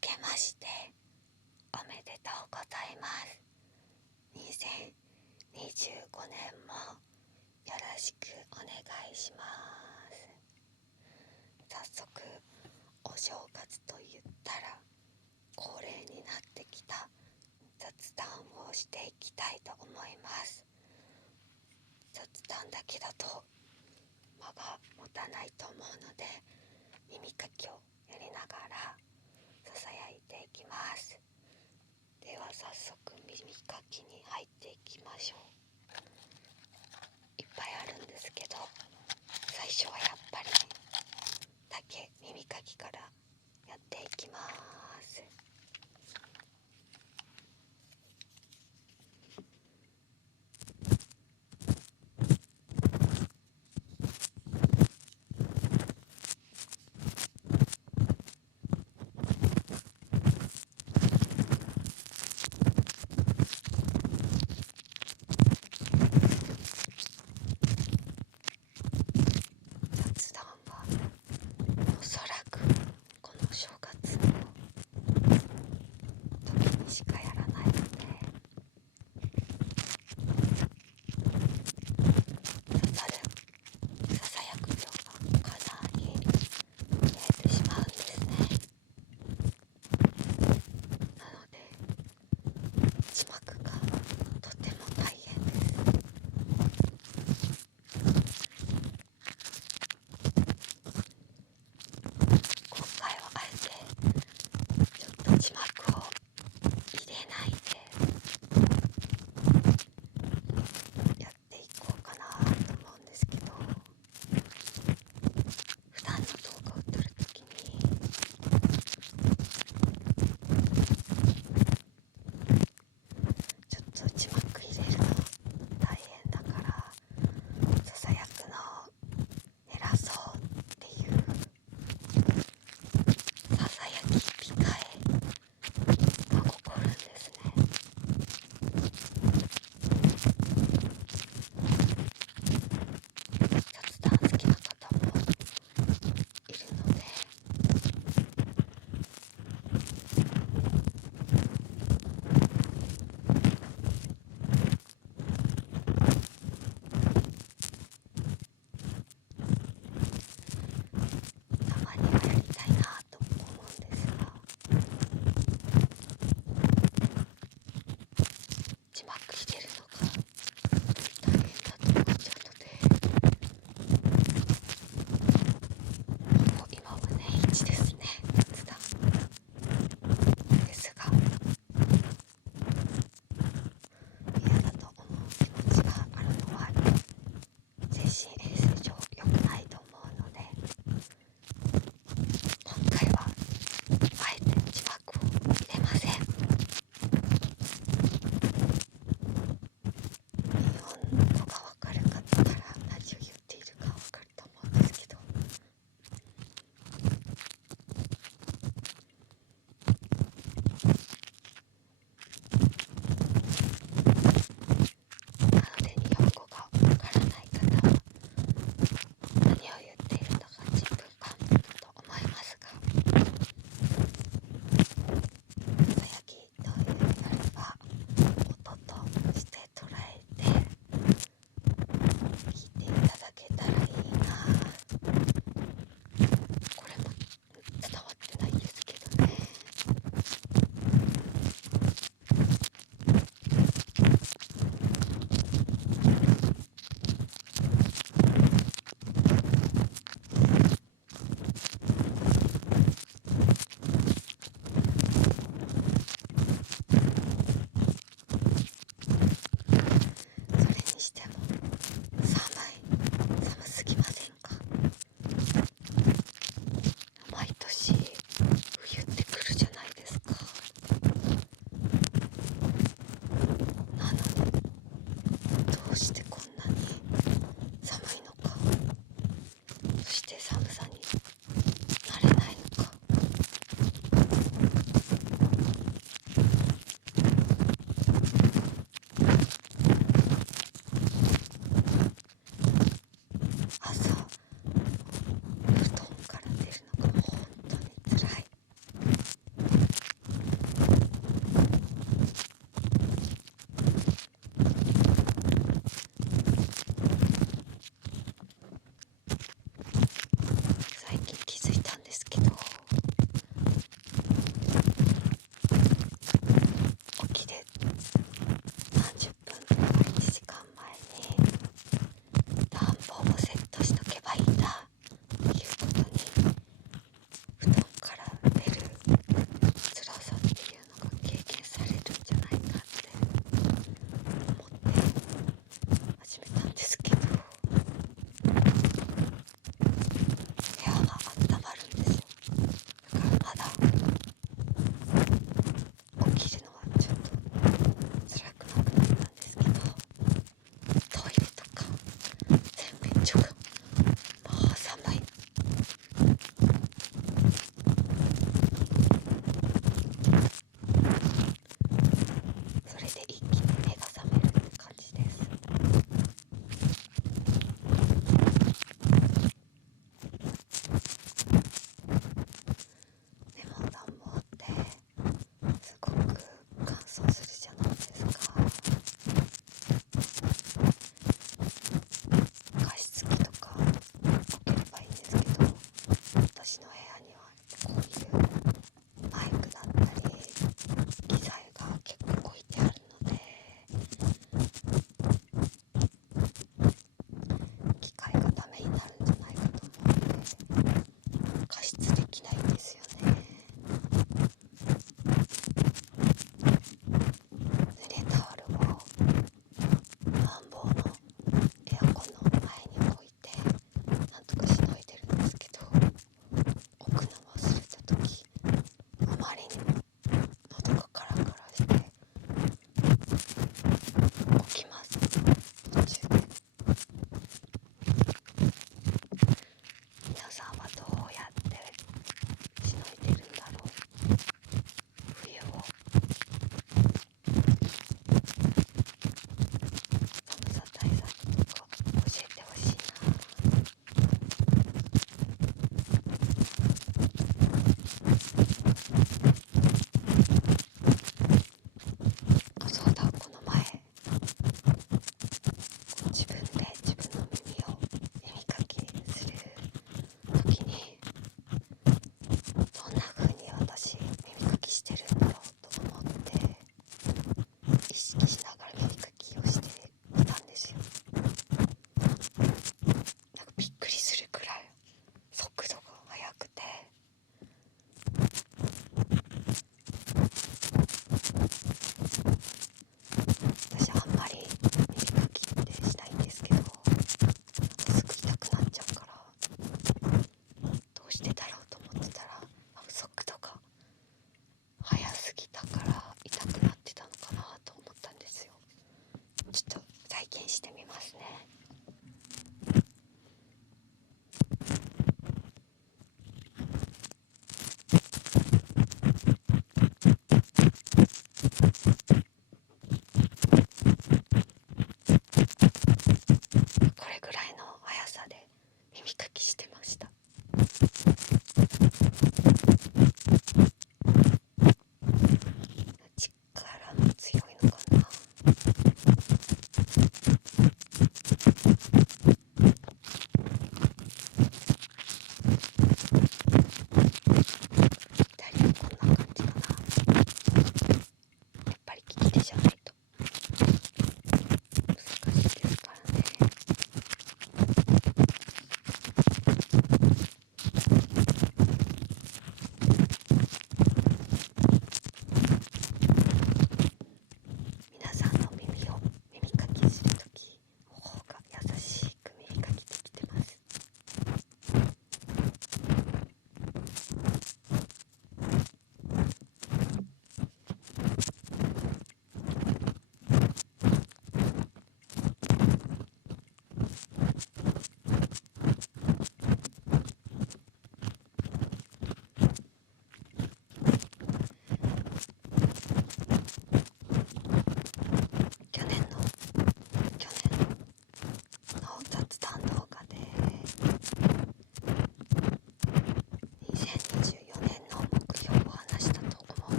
けましておめでとうございます。2025年もよろしくお願いします。早速お正月と言ったら恒例になってきた雑談をしていきたいと思います。雑談だけだと間が持たないと思うので、耳かきをやりながらささやいていきます。では早速耳かきに入っていきましょう。いっぱいあるんですけど、最初はやっぱり竹耳かきからやっていきます。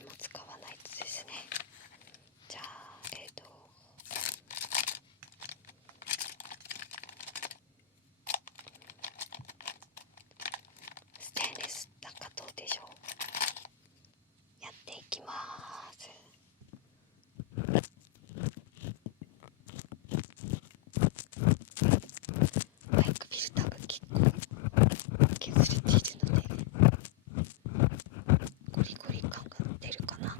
火も使わないとですね。じゃあステンレスなんかどうでしょう。やっていきます。マイクフィルターが結構削れているのでゴリゴリ感が出るかな。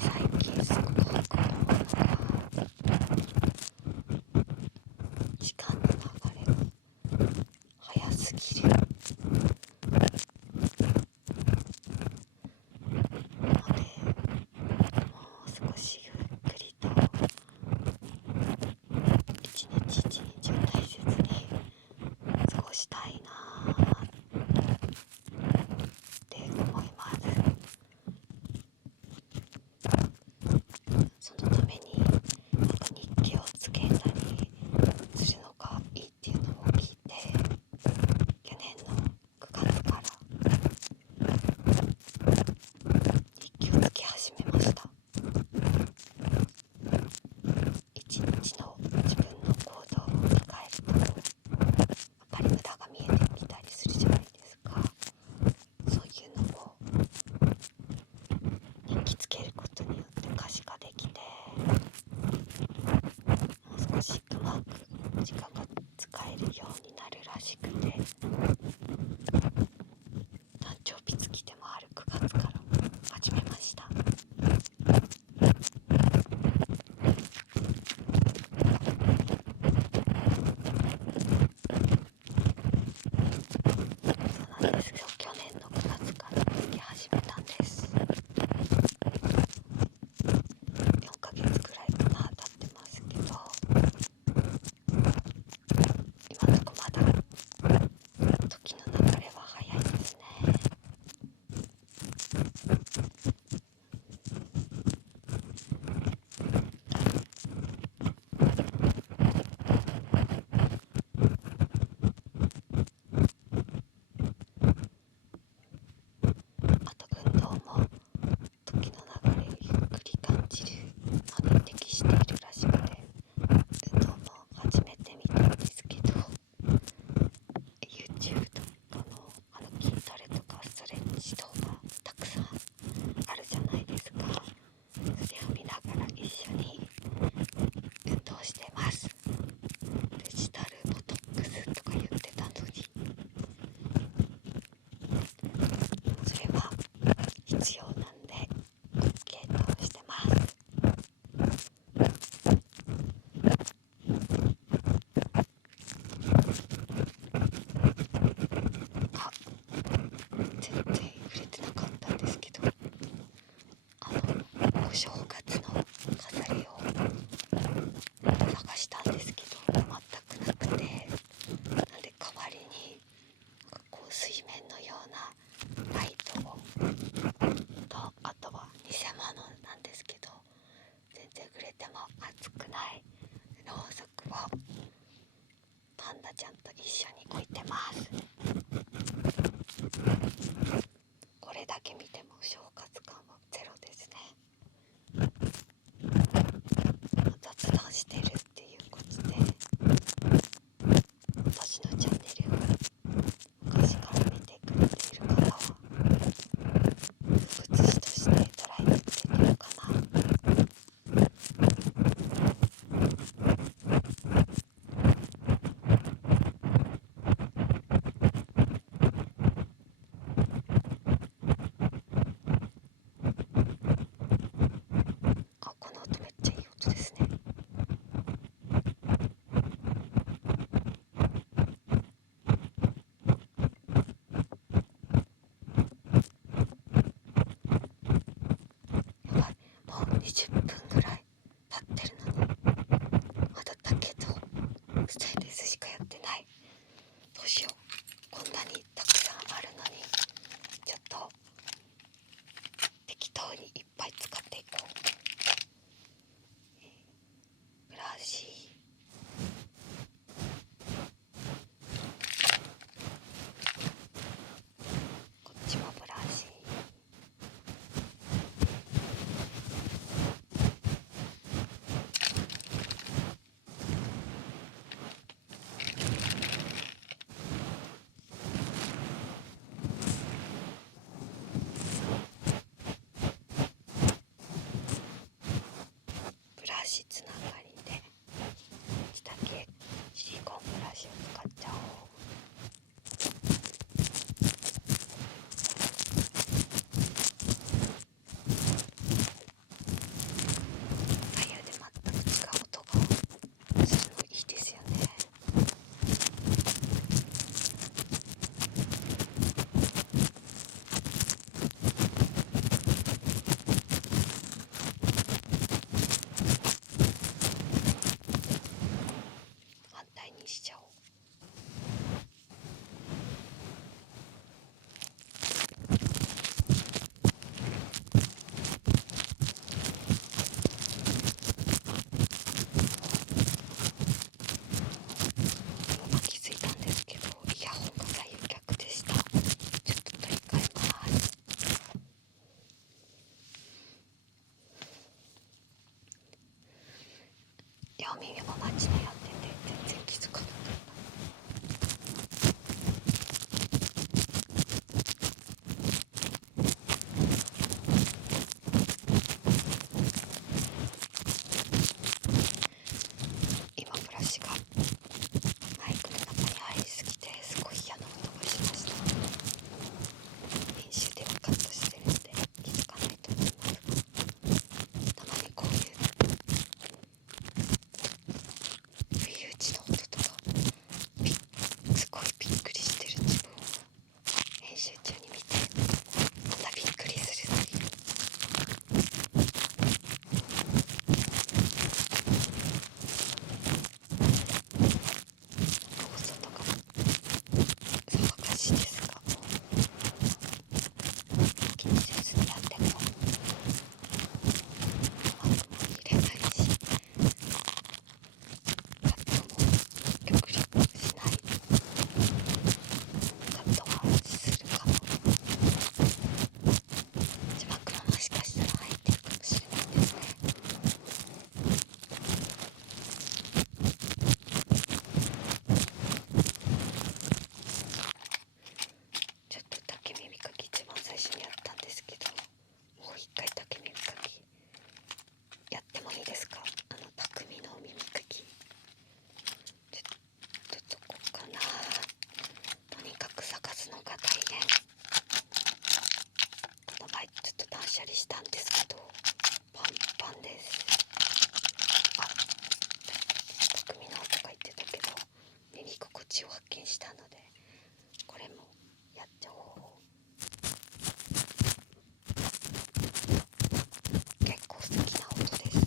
最近すごく思うのが時間の流れが早すぎるので、もう少しゆっくりと一日一日を大切に過ごしたいなって思います。そのために日記をつけたりするのがいいっていうのを聞いて、去年の9月から日記をつけ始めました。一日の自分の行動を振り返るとやっぱり無駄が見えてきたりするじゃないですか。そういうのを日記つけることによって可視化できて、もう少しうまく時間が使えるようになるらしくて、誕生日月でもある9月から始めました。そうなんですけど、去年の9月からつけ始めたんです。4ヶ月くらいかな経ってますけど、今のとこまだ時の流れは早いですね。あと運動も時の流れをゆっくり感じるのに適しているらしくて、運動も始めてみたんですけど、 YouTube とかの筋トレとかストレッチ動画たくさんあるじゃないですか。それを見ながら一緒に運動してます。デジタルボトックスとか言ってたのに、それは必要なんで OK としてます。あ、全然触れてなかったんですけど、お正月の飾りを探したんですけど全くなくて、なんで代わりにこう水面のようなライトをと、あとは偽物なんですけど全然触れても熱くないろうそくをパンダちゃんと一緒に置いてます。これだけ見ても正月感はゼロですね。雑談してるっていうことで、私のチャンネルを昔から見てくれている方は風物詩として捉えてくれてるかな。あ、この音めっちゃいい音ですね。やばい、もう20分ぐらい経ってるのにまだ竹とステンレスしかやってない。どうしよう。こんなにたくさんあるのにちょっと適当にシャリしたんですけどパンパンです。あ、匠のとか言ってたけど耳心地を発見したのでこれもやっちゃおう。結構素敵な音です。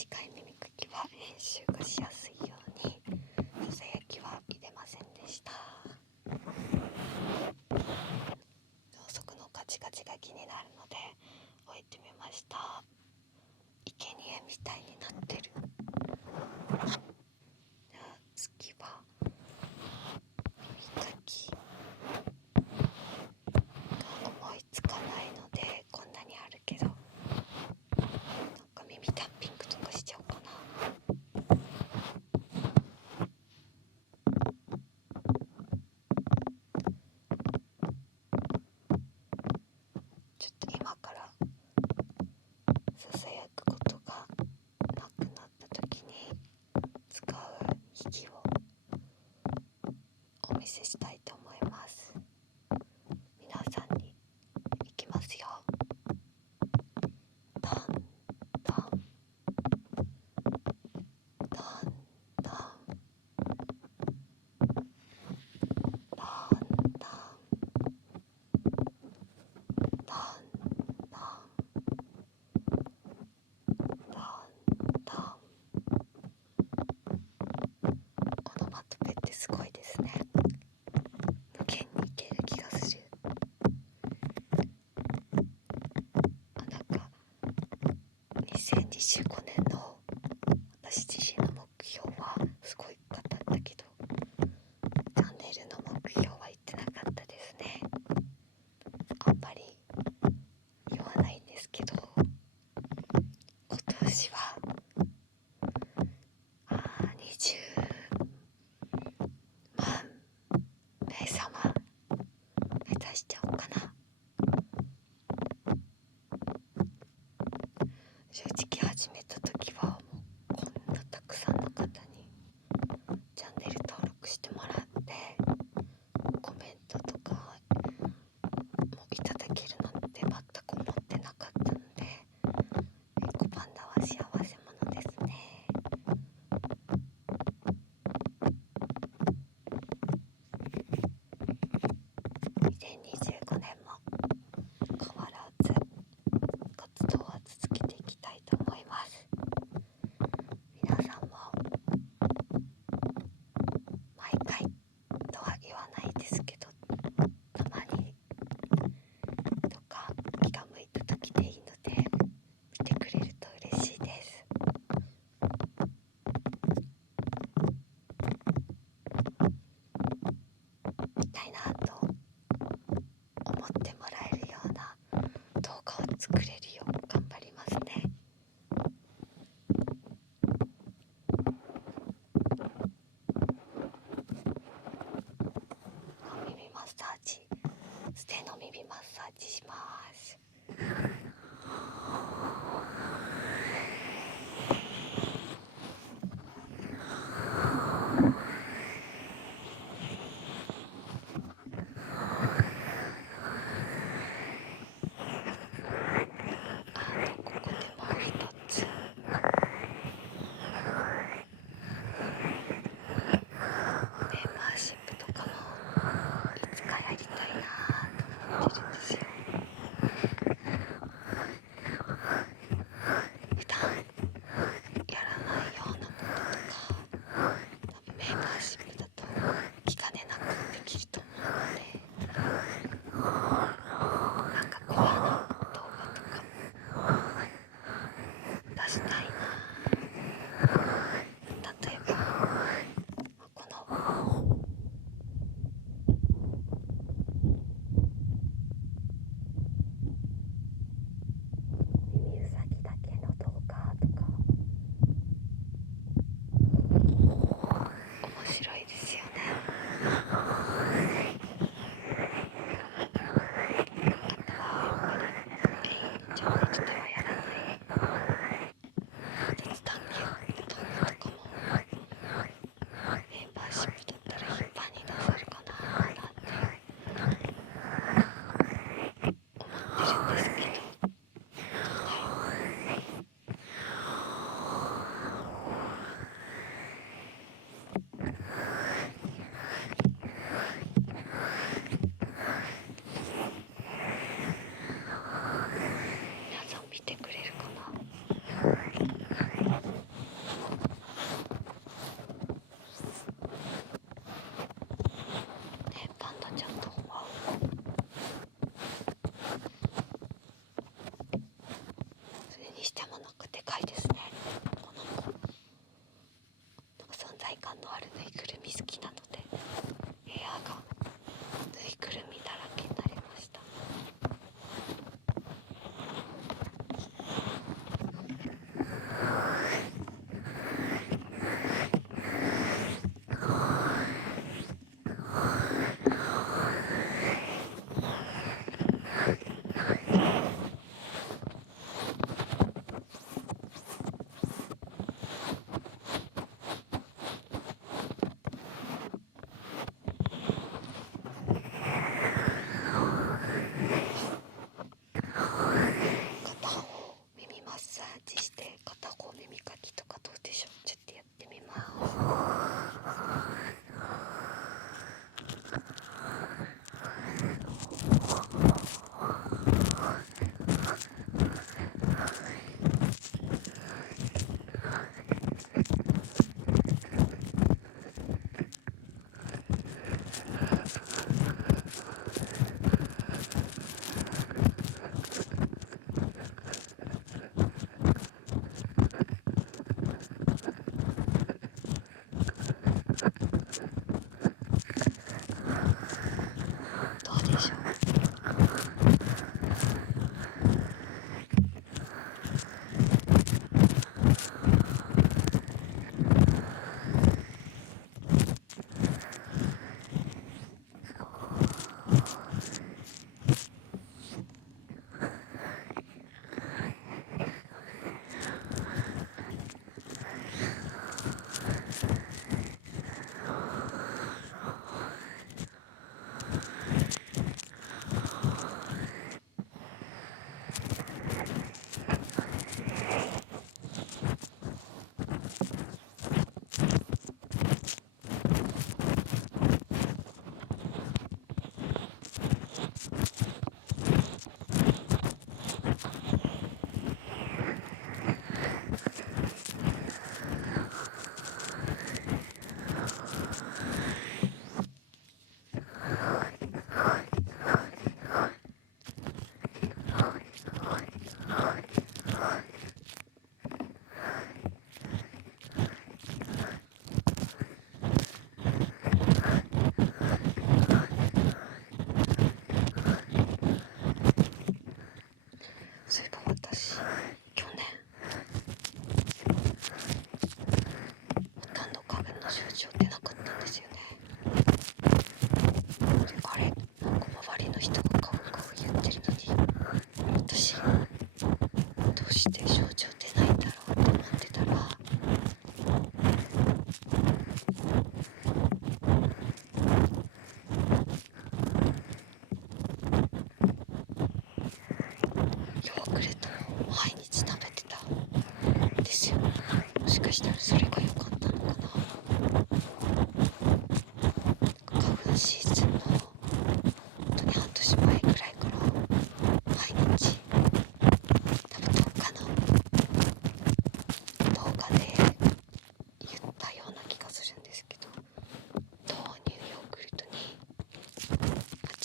短い耳かきは編集がしやすいようにささやきは入れませんでした。ろうそくのカチカチが気になるので置いてみました。生贄みたいになってる。次は耳かきが思いつかないので、こんなにあるけどなんか耳タッピングとかしちゃおうかな。ちょっと今からささやくことがなくなった時に使う機器をお見せしたいと思います。皆さんにいきますよ。タンタンタンタンタンタンタンタンタンタン。オノマトペってすごいですね。無限にいける気がする。なんか2025年の私自身の目標はすごい語ったけど、チャンネルの目標は言ってなかったですね。あんまり言わないんですけど、今年は20万名様目指しちゃおうかな。正直始めた時はもうこんなたくさんの方にチャンネル登録してもらってコメントとかもいただけるなんて全く思ってなかったので、エコパンダは幸せ者ですね。2025年も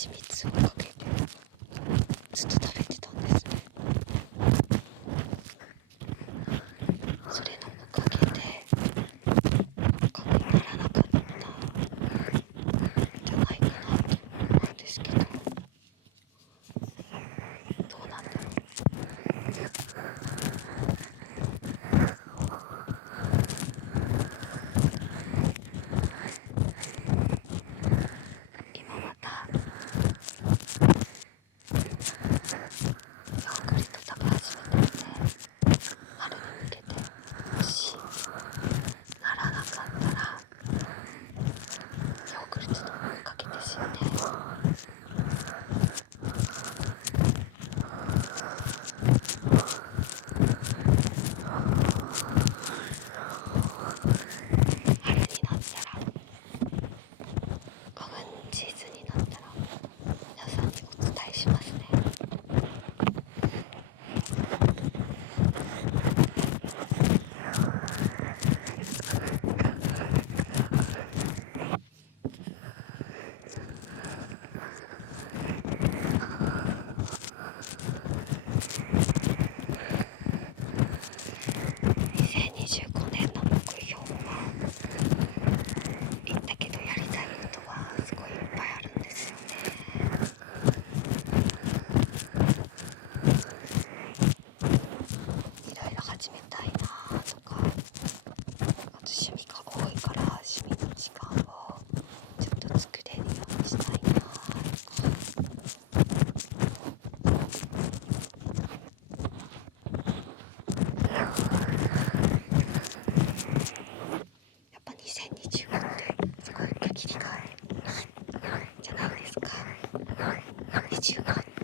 蜂蜜をかけてずっと食べてたんですね。それのおかげで赤にならなかったんじゃないかなと思うんですけど、どうなんだろう。今またヨーグルト食べ始めたので、春に向けてもしならなかったらヨーグルトのおかげですよね。春になったら、花粉シーズンになったら皆さんにお伝えしますね。2025年の目標は、言ったけどやりたいことはすごいいっぱいあるんですよね。いろいろ始めたいなとか、あと趣味が多いから趣味の時間をちょっと作れるようにしたいなとか、やっぱ2025ってすごい区切りがいいじゃないですか。25って